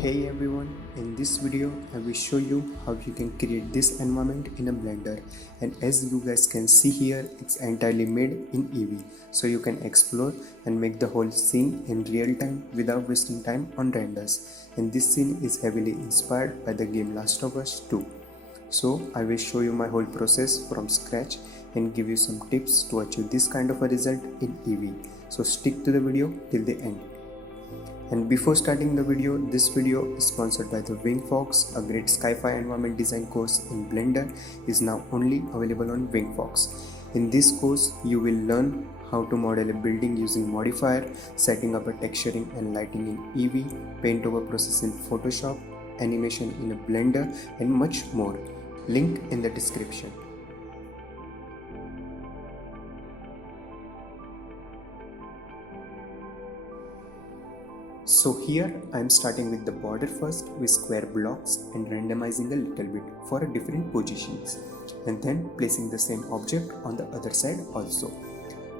Hey everyone, in this video I will show you how you can create this environment in a Blender, and as you guys can see here, it's entirely made in Eevee, so you can explore and make the whole scene in real time without wasting time on renders. And this scene is heavily inspired by the game Last of Us 2. So I will show you my whole process from scratch and give you some tips to achieve this kind of a result in Eevee. So stick to the video till the end. And before starting the video, this video is sponsored by the Wingfox, a great sci-fi environment design course in Blender is now only available on Wingfox. In this course, you will learn how to model a building using modifier, setting up a texturing and lighting in Eevee, paint over process in Photoshop, animation in a Blender, and much more. Link in the description. So here I am starting with the border first with square blocks and randomizing a little bit for different positions, and then placing the same object on the other side also.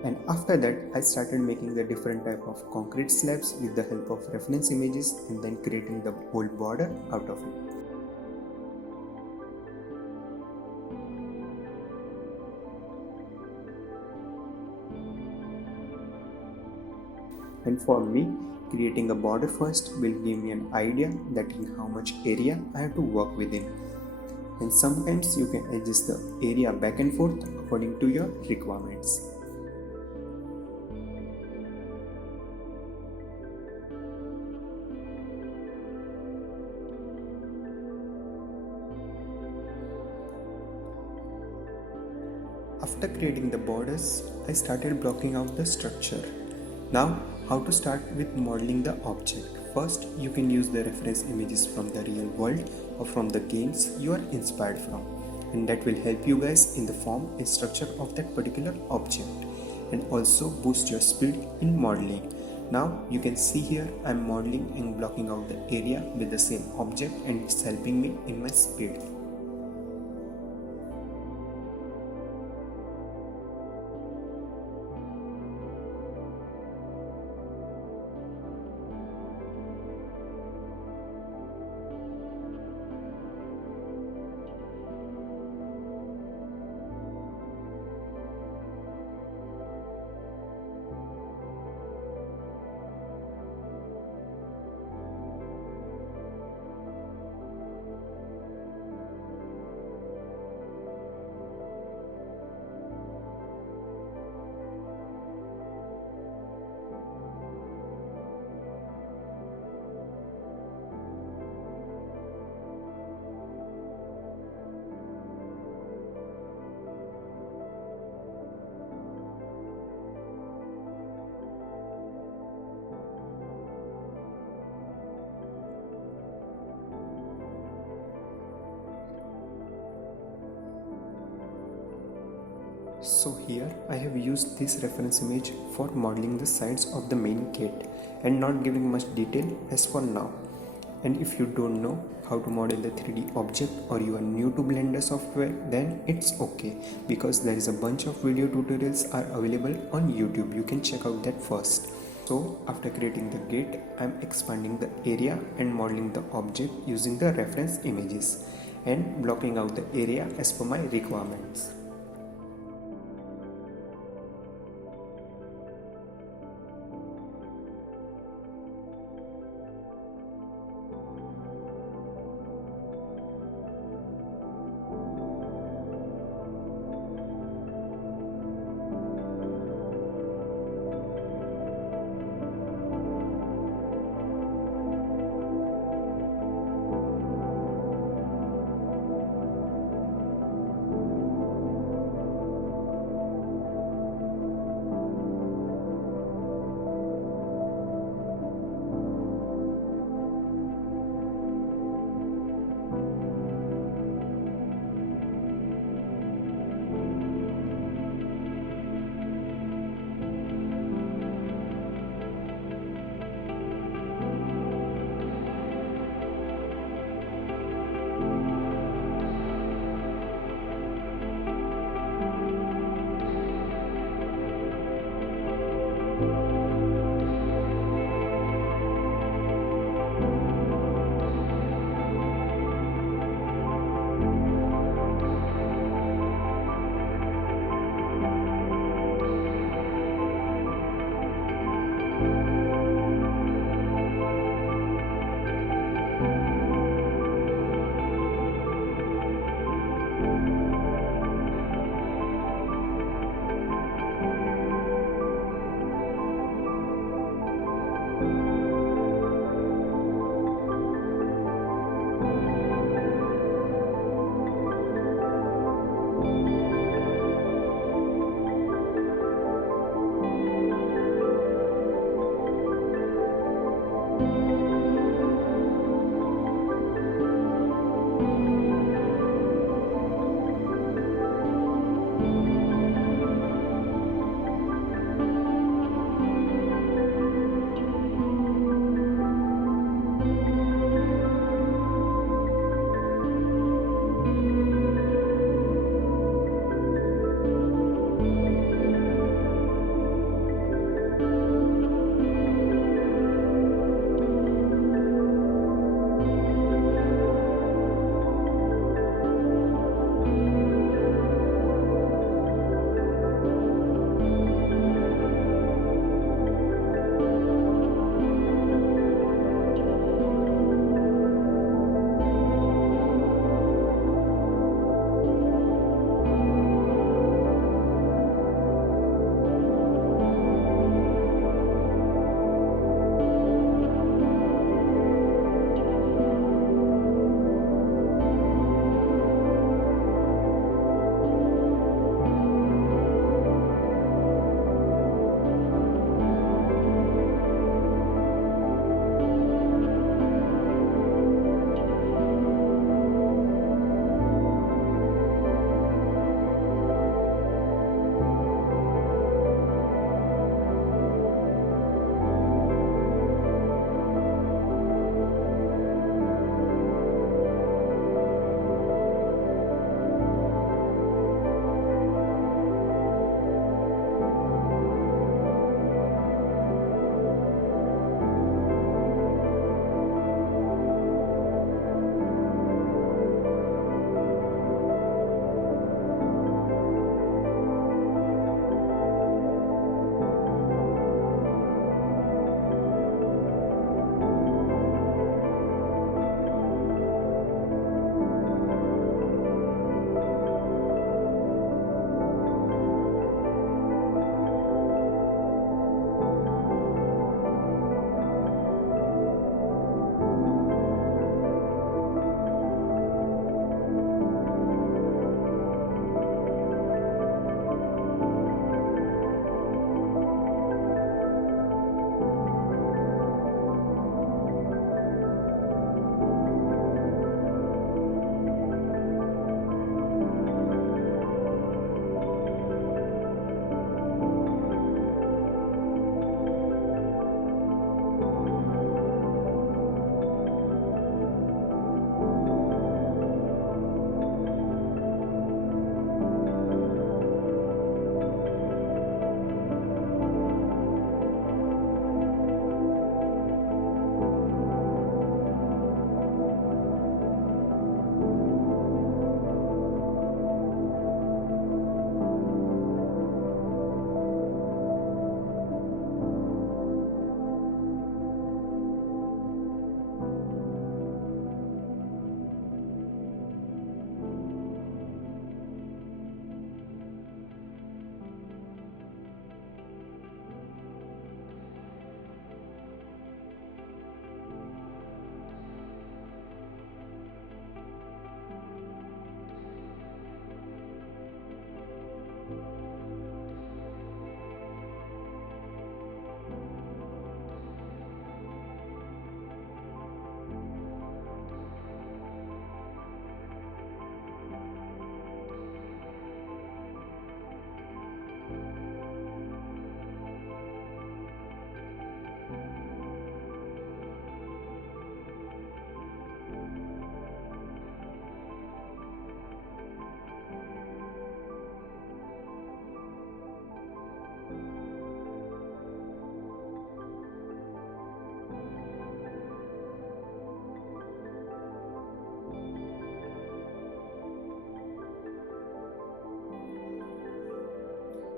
And after that I started making the different type of concrete slabs with the help of reference images and then creating the whole border out of it. And for me, creating a border first will give me an idea that in how much area I have to work within. And sometimes you can adjust the area back and forth according to your requirements. After creating the borders, I started blocking out the structure. Now, how to start with modeling the object. First, you can use the reference images from the real world or from the games you are inspired from, and that will help you guys in the form and structure of that particular object, and also boost your speed in modeling. Now you can see here I am modeling and blocking out the area with the same object, and it's helping me in my speed. So here I have used this reference image for modeling the sides of the main gate and not giving much detail as for now. And if you don't know how to model the 3D object or you are new to Blender software, then it's okay, because there is a bunch of video tutorials are available on YouTube. You can check out that first. So after creating the gate, I am expanding the area and modeling the object using the reference images and blocking out the area as per my requirements.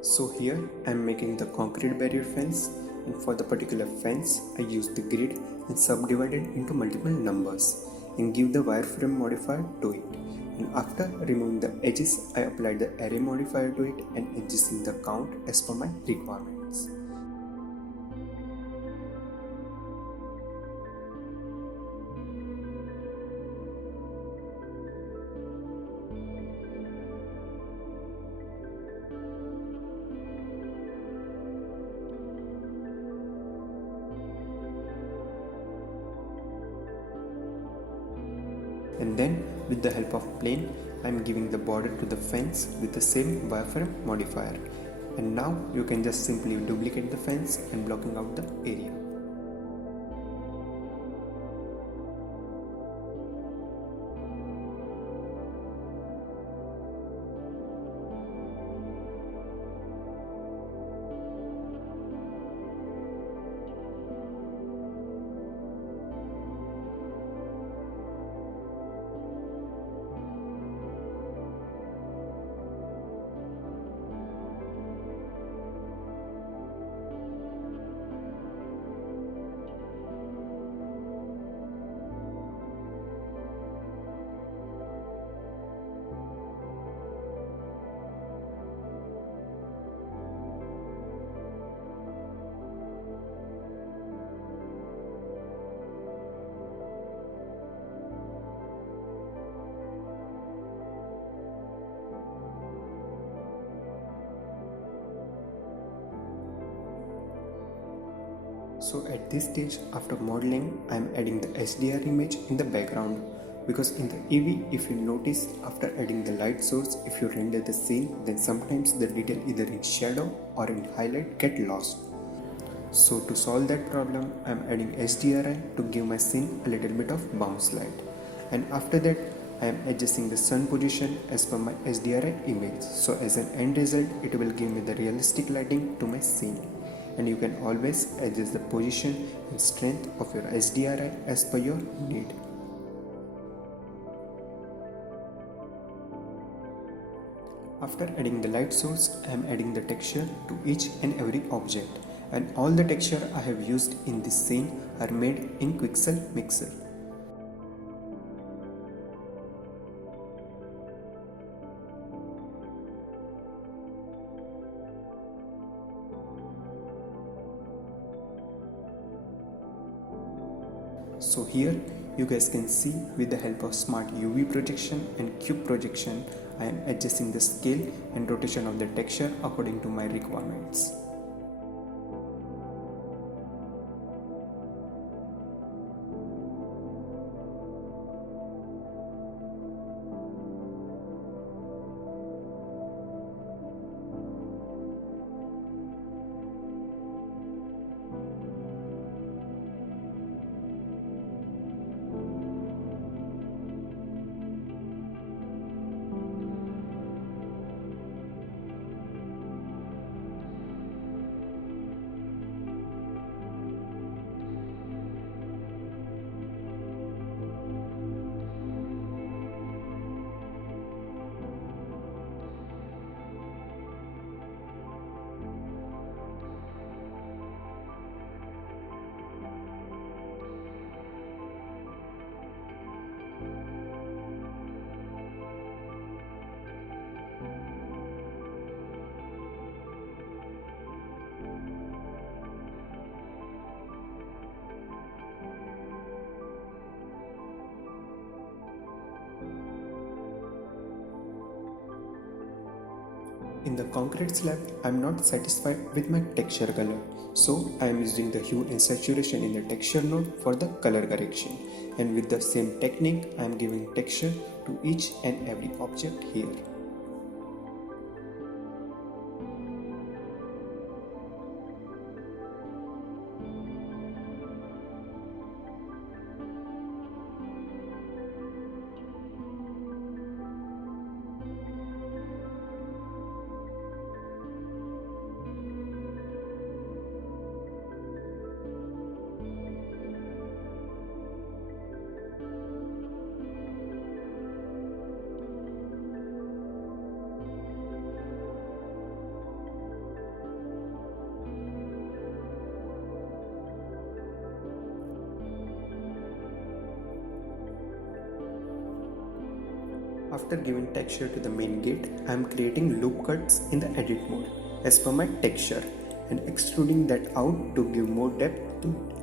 So here I am making the concrete barrier fence, and for the particular fence I use the grid and subdivide it into multiple numbers and give the wireframe modifier to it. And after removing the edges I apply the array modifier to it and adjusting the count as per my requirements. And then with the help of plane I am giving the border to the fence with the same wireframe modifier. And now you can just simply duplicate the fence and blocking out the area. So at this stage after modeling I am adding the Hdr image in the background, because in the EV if you notice after adding the light source, if you render the scene, then sometimes the detail either in shadow or in highlight get lost. So to solve that problem I am adding HDRI to give my scene a little bit of bounce light, and after that I am adjusting the sun position as per my HDRI image, so as an end result it will give me the realistic lighting to my scene. And you can always adjust the position and strength of your HDRI as per your need. After adding the light source, I am adding the texture to each and every object, and all the texture I have used in this scene are made in Quixel mixer. So here you guys can see with the help of smart UV projection and cube projection I am adjusting the scale and rotation of the texture according to my requirements. In the concrete slab, I am not satisfied with my texture color, so I am using the hue and saturation in the texture node for the color correction, and with the same technique I am giving texture to each and every object here. After giving texture to the main gate, I am creating loop cuts in the edit mode as per my texture and extruding that out to give more depth to it.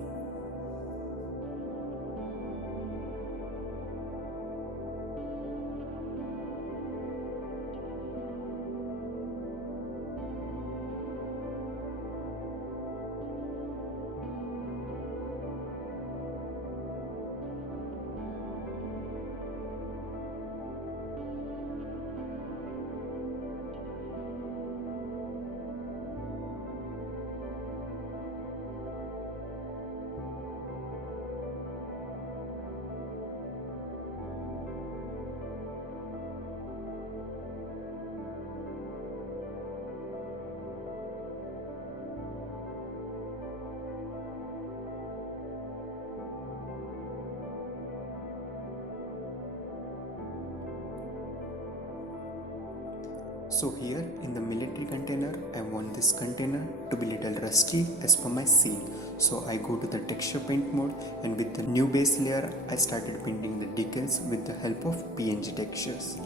So here in the military container, I want this container to be little rusty as per my scene. So I go to the texture paint mode, and with the new base layer, I started painting the decals with the help of PNG textures.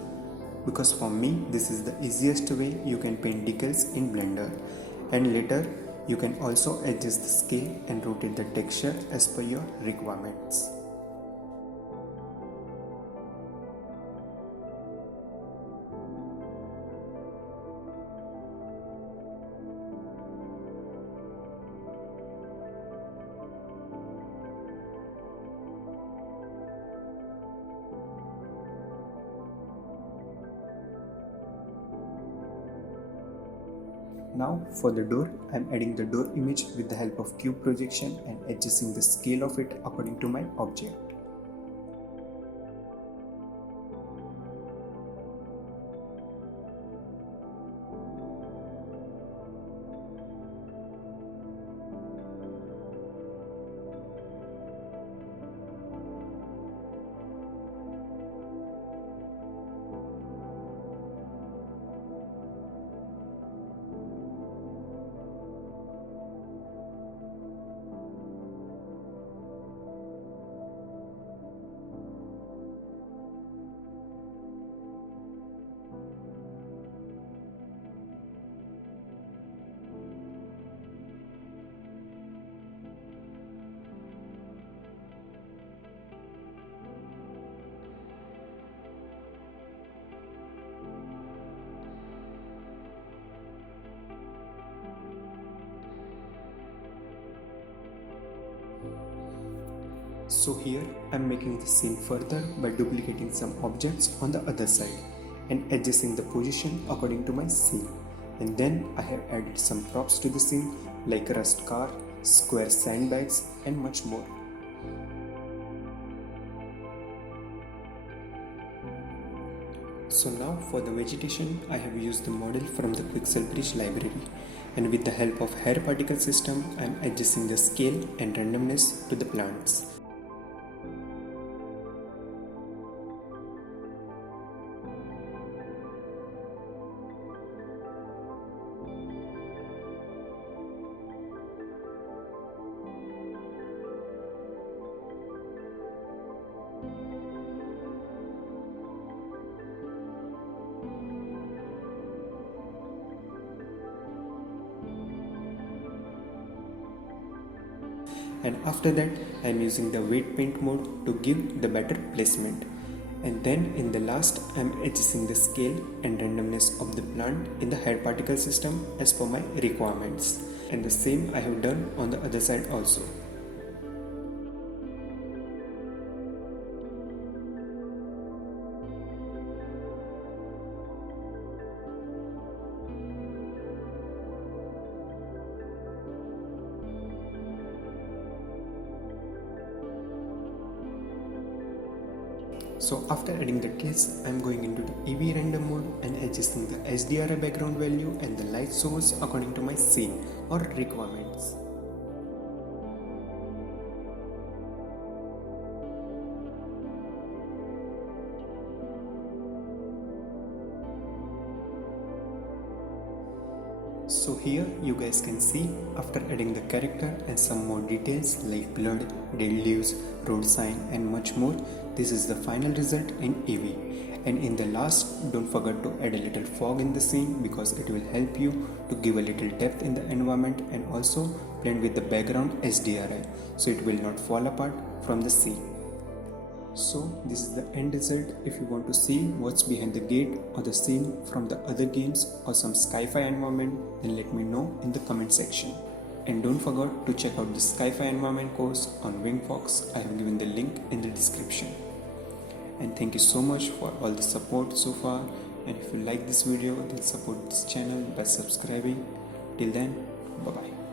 Because for me, this is the easiest way you can paint decals in Blender. And later, you can also adjust the scale and rotate the texture as per your requirements. Now for the door, I am adding the door image with the help of cube projection and adjusting the scale of it according to my object. So here I am making the scene further by duplicating some objects on the other side and adjusting the position according to my scene. And then I have added some props to the scene like a rust car, square sandbags and much more. So now for the vegetation, I have used the model from the Quixel Bridge library, and with the help of hair particle system, I am adjusting the scale and randomness to the plants. And after that I am using the weight paint mode to give the better placement. And then in the last I am adjusting the scale and randomness of the plant in the hair particle system as per my requirements. And the same I have done on the other side also. So after adding the case, I am going into the EV render mode and adjusting the HDR background value and the light source according to my scene or requirements. So here you guys can see after adding the character and some more details like blood, dead leaves, road sign and much more, this is the final result in Eevee. And in the last, don't forget to add a little fog in the scene because it will help you to give a little depth in the environment and also blend with the background HDRI so it will not fall apart from the scene. So this is the end result. If you want to see what's behind the gate or the scene from the other games or some sci-fi environment, then let me know in the comment section. And don't forget to check out the sci-fi environment course on Wingfox. I have given the link in the description. And thank you so much for all the support so far, and if you like this video then support this channel by subscribing. Till then, bye bye.